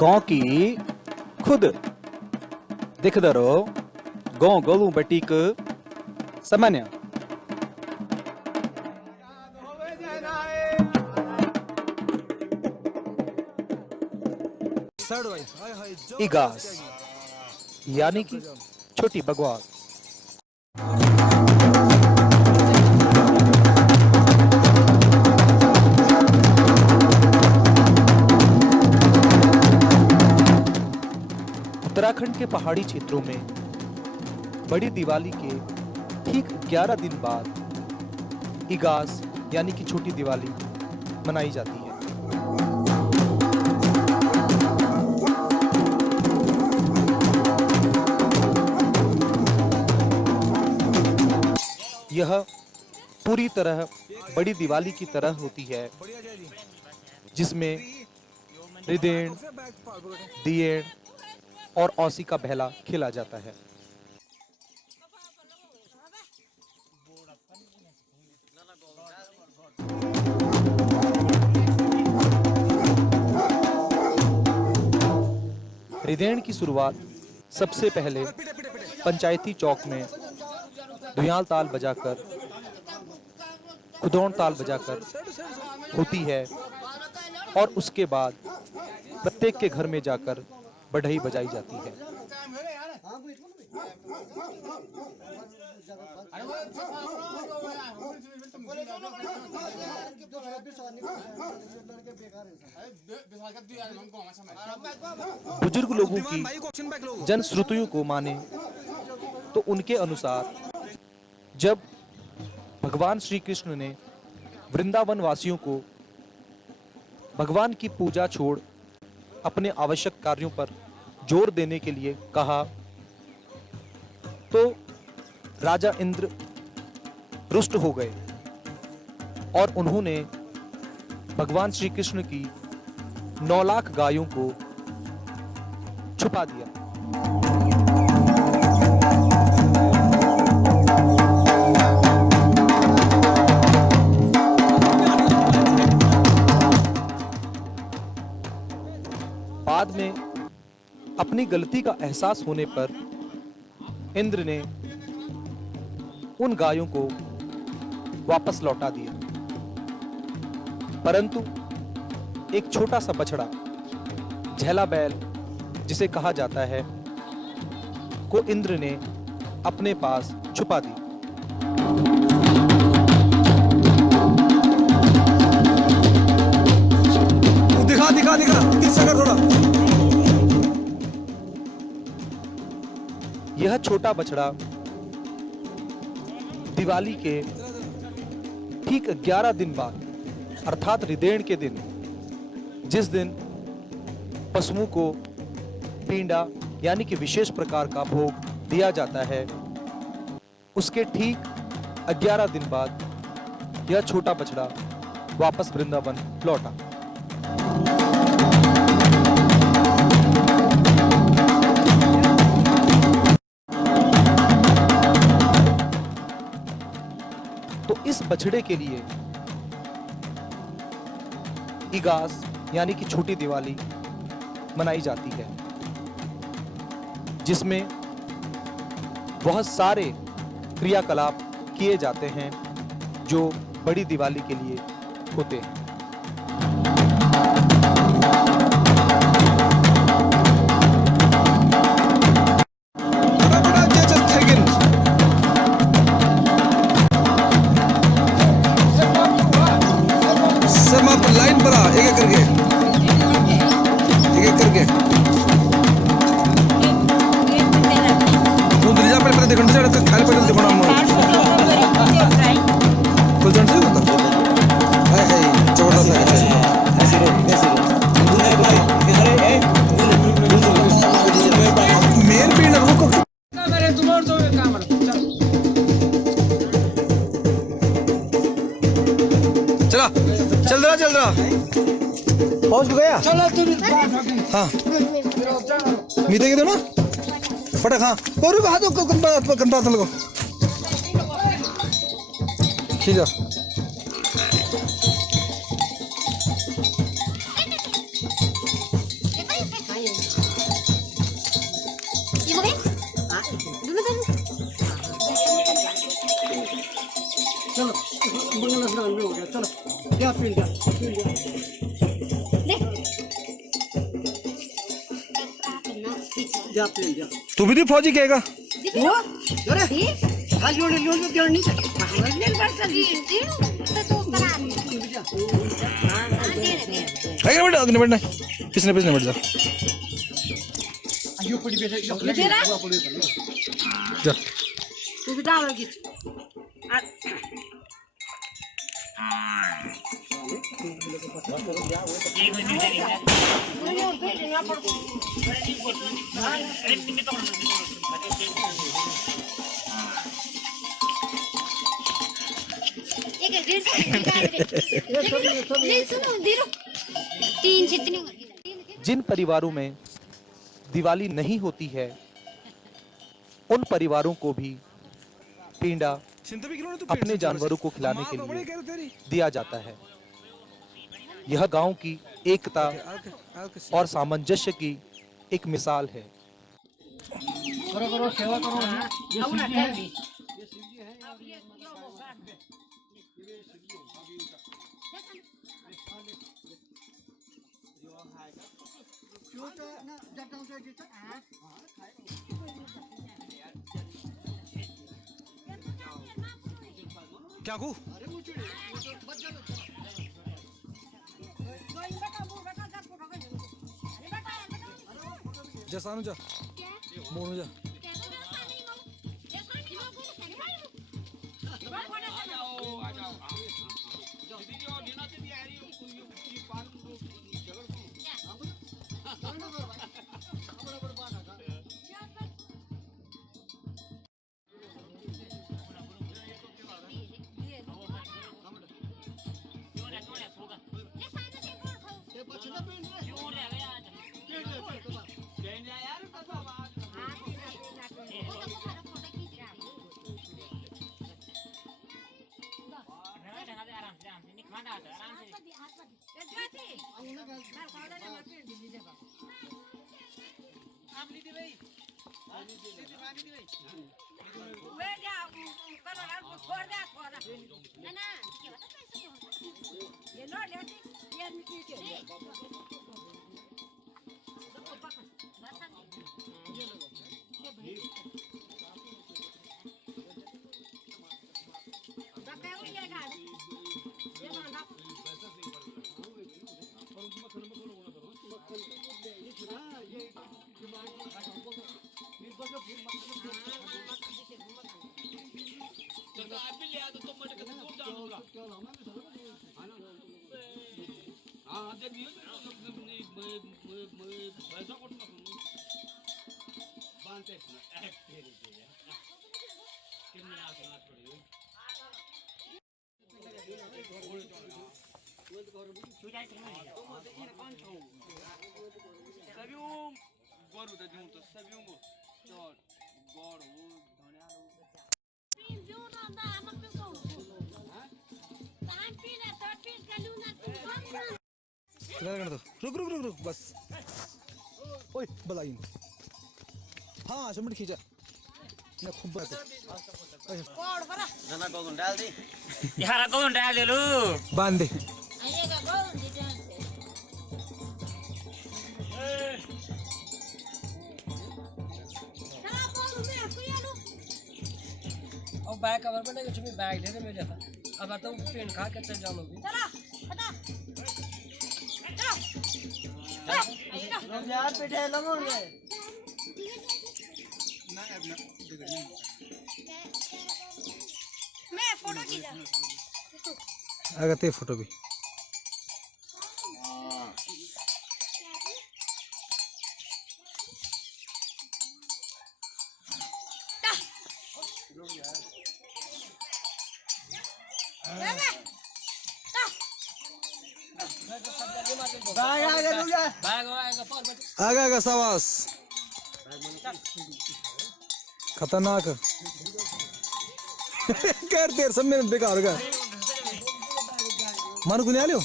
गांव की खुद दिखदरो गांव गलू बटीक सामान्य इगास यानी कि छोटी बगवास। उत्तराखंड के पहाड़ी क्षेत्रों में बड़ी दिवाली के ठीक 11 दिन बाद इगास यानी कि छोटी दिवाली मनाई जाती है। यह पूरी तरह बड़ी दिवाली की तरह होती है, जिसमें रिदेण, दियेण और औसी का बहला खेला जाता है। रिदेण की शुरुआत सबसे पहले पंचायती चौक में धुयाल ताल बजाकर, खुदौन ताल बजाकर होती है और उसके बाद प्रत्येक के घर में जाकर बढ़ई बजाई जाती है। बुजुर्ग लोगों की जनश्रुतियों को माने तो उनके अनुसार जब भगवान श्री कृष्ण ने वृंदावन वासियों को भगवान की पूजा छोड़ अपने आवश्यक कार्यों पर जोर देने के लिए कहा, तो राजा इंद्र रुष्ट हो गए और उन्होंने भगवान श्री कृष्ण की 9 लाख गायों को छुपा दिया। बाद में अपनी गलती का एहसास होने पर इंद्र ने उन गायों को वापस लौटा दिया, परंतु एक छोटा सा बछड़ा, झेला बैल जिसे कहा जाता है, को इंद्र ने अपने पास छुपा दी। दिखा तीसरा कर थोड़ा। यह छोटा बछड़ा दिवाली के ठीक 11 दिन बाद अर्थात रिदेण के दिन, जिस दिन पशुओं को पींडा यानी कि विशेष प्रकार का भोग दिया जाता है, उसके ठीक 11 दिन बाद यह छोटा बछड़ा वापस वृंदावन लौटा। तो इस बछड़े के लिए इगास यानी कि छोटी दिवाली मनाई जाती है, जिसमें बहुत सारे क्रियाकलाप किए जाते हैं जो बड़ी दिवाली के लिए होते हैं। लाइन पर आ, एक करके तू जा पहले देखो खाली पैदल देखो ना कुछ जन से होता है जबरदस्त है मेन भी ना रुको चला चल रहा पहुंच गया। हाँ मीते के दो ना फटक। हाँ और कहा तो कंटा लगो खींचा। तू भी तो फौजी कहेगा बेटा अग्नि बैठना किसने पिछने बैठ जा जा तू भी डाल की जिन परिवारों में दिवाली नहीं होती है उन परिवारों को भी पींडा अपने जानवरों को खिलाने के लिए दिया जाता है। यह गांव की एकता और सामंजस्य की एक मिसाल है। क्या कू जा सानू जा मोनू जा रुक रुक रुक रुक बस ओए बलाई हाँ 100 मिनट खींचा ना खूब बात जना को डाल दे यार कौन डाल दे लो बांध दे और बैग कवर पर कुछ भी बैग दे दे मुझे अब तो पेन खा के चल जाऊंगी यार पिटे लगोगे मैं फोटो खींचा आगे ते फोटो भी आगे आगे सावास खतरनाक कर देर सब में बेकार होगा मानो गुनिया लियो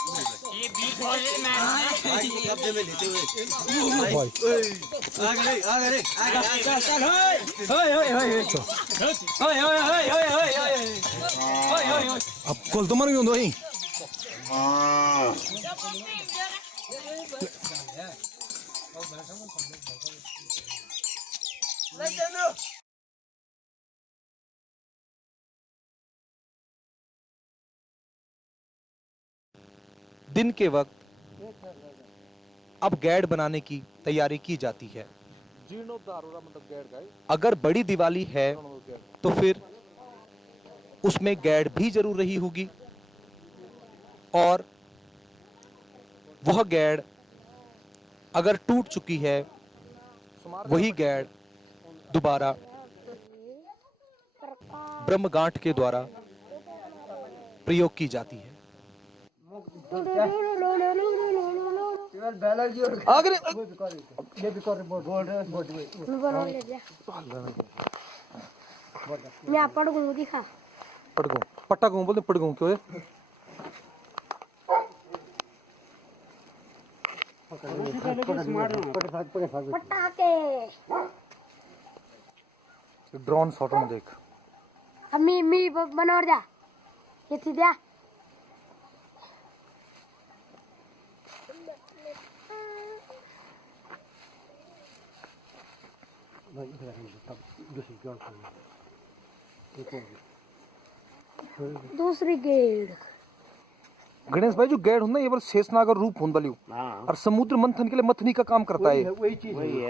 ये बीच खोले मैं अब खोल तो मर गई भाई। दिन के वक्त अब गैड बनाने की तैयारी की जाती है। अगर बड़ी दिवाली है तो फिर उसमें गैड भी जरूर रही होगी, और वह गैड अगर टूट चुकी है वही गैड दोबारा ब्रह्मगांठ के द्वारा प्रयोग की जाती है। आगे मैं पढ़ गूँ दिखा पटगू पट्टागू बोलते पटगू क्यों पटाके ड्रोन शॉट में देख। अब मी बनवर द्या येथे द्या दूसरी गेड़ गणेश भाई जो गैड होता है ये बार शेषनाग और रूप होने वाली और समुद्र मंथन के लिए मथनी का काम करता है।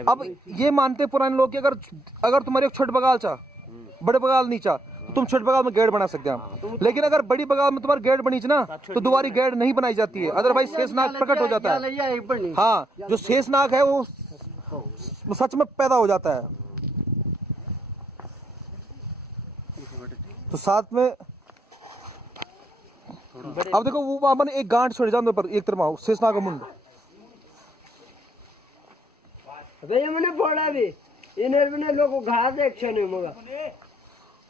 अब ये मानते पुराने लोग कि अगर तुम्हारे एक छोटे बगाल चा बड़े बगाल नहीं चा तो तुम छोटे बगाल में गैड बना सकते हैं, लेकिन अगर बड़ी बगाल में तुम्हारी गैड बनी ना तो दोबारी गैड नहीं बनाई जाती है, अदरवाइज शेषनाग प्रकट हो जाता है। हाँ, जो शेषनाग है वो सच में पैदा हो जाता है। तो साथ में अब देखो वो अपन एक गांठ छोड़ जाने पर एक तरफ शेषनाग का मुंड भैया मैंने बोला भी इन्हें मैंने लोगों घास एक्शन है मगा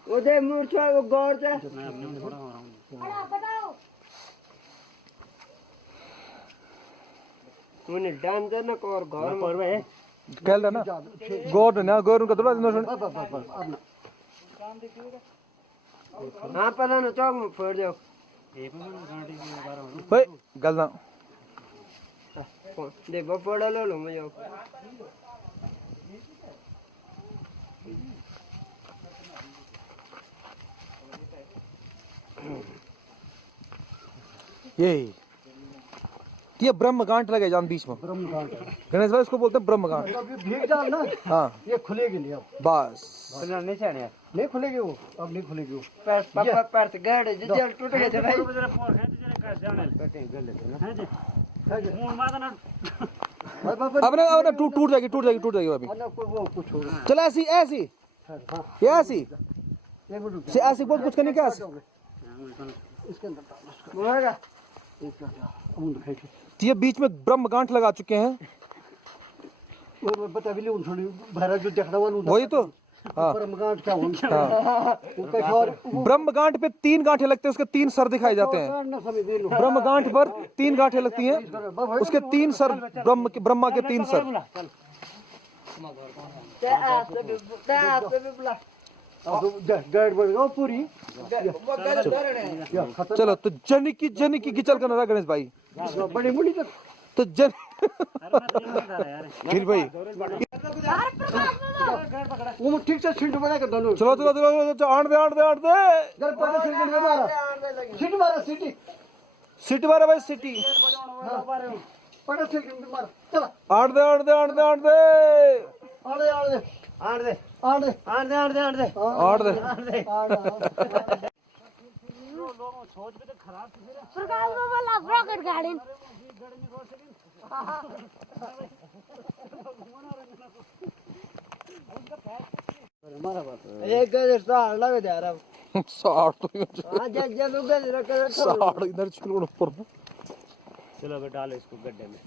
उधर मूर्छा वो गौर से उन्हें डांस ना और घर में कहल ना गौर ना गौर का थोड़ा दिन हाँ पता ना चौक में फोड़ जाओ भाई गल ना देखो फोड़ा लो मुझे ये ब्रह्मगांठ लगे जान बीच में गणेश भाई इसको बोलते हैं ब्रह्मगांठ। भीग डाल ना हाँ ये खुलेगी नहीं अब बस नहीं खुलेगी वो अब नहीं खुलेगी वो पैर पापा पैर से गए जल टूट गए थे भाई अब ना टूट जाएगी अभी। वो कुछ हो चल ऐसी ऐसी ये ऐसी ऐसी बहुत कुछ करने क्या इसके अंदर बोलेगा ये बीच में ब्रह्मगांठ लगा चुके हैं वो बता भी ले थोड़ी भरा जो देखना वही तो। हाँ ब्रह्मगांठ क्या वो ब्रह्मगांठ पे 3 गांठें लगते हैं, उसके 3 सर दिखाए जाते हैं। ब्रह्मगांठ पर 3 गांठें लगती हैं, उसके 3 सर ब्रह्मा के 3 सर। गाइड बढ़ पूरी चलो तो जनी की गिचल का नजर गणेश भाई बड़ी मुड़ी तो जन फिर भाई वो ठीक से छिंट बना के दोनों चलो आड़ दे घर पर सीटी मारा सिटी मारा भाई सिटी पड़ा सीटी मार चला आड़ दे सरकार में बोला रॉकेट गाड़ी एक गज साड़ लगे दे रहा साड़ तो हां जब गज रख साड़ इधर चलो ऊपर चलो डालो इसको गड्ढे में।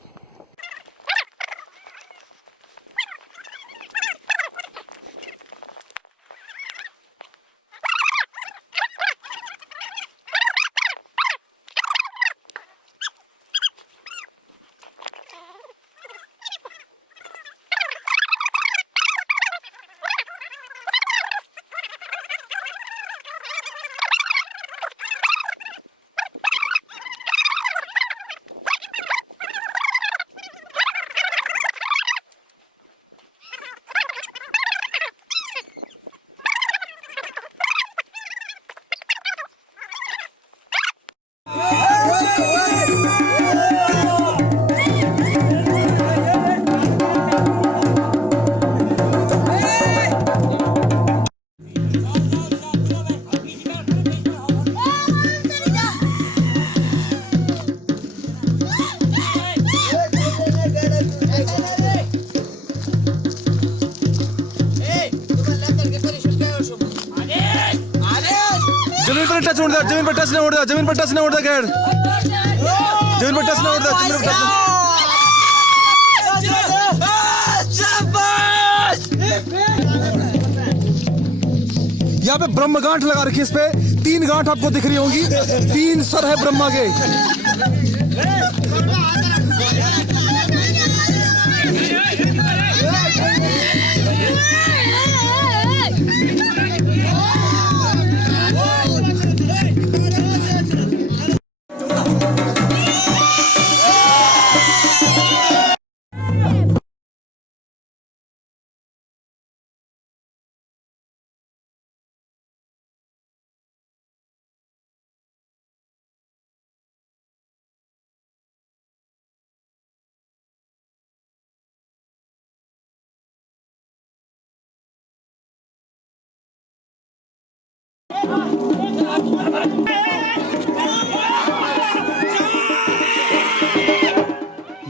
जमीन पर टच होने दे, जमीन पर टच नहीं होने दे, जमीन पर टच नहीं होने दे गैर, जमीन पर टच नहीं होने दे, जमीन पर टच यहाँ पे ब्रह्म गांठ लगा रखी है, इस पे 3 गांठ आपको दिख रही होंगी, 3 सर है ब्रह्मा के।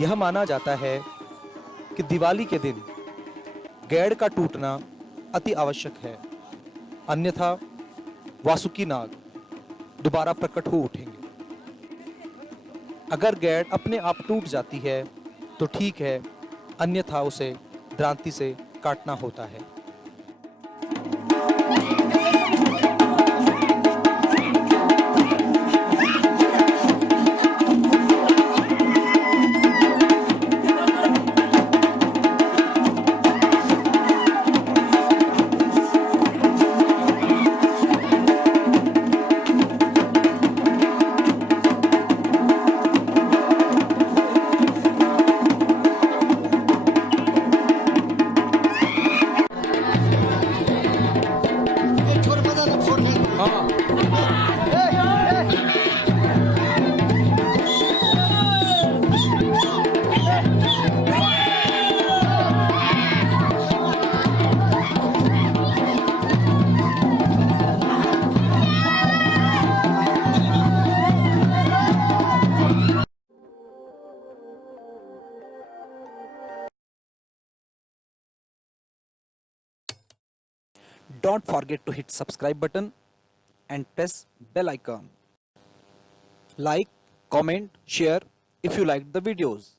यह माना जाता है कि दिवाली के दिन गैड़ का टूटना अति आवश्यक है, अन्यथा वासुकी नाग दोबारा प्रकट हो उठेंगे। अगर गैड़ अपने आप टूट जाती है तो ठीक है, अन्यथा उसे द्रांति से काटना होता है। Don't forget to hit subscribe button and press bell icon. Like, comment, share if you liked the videos.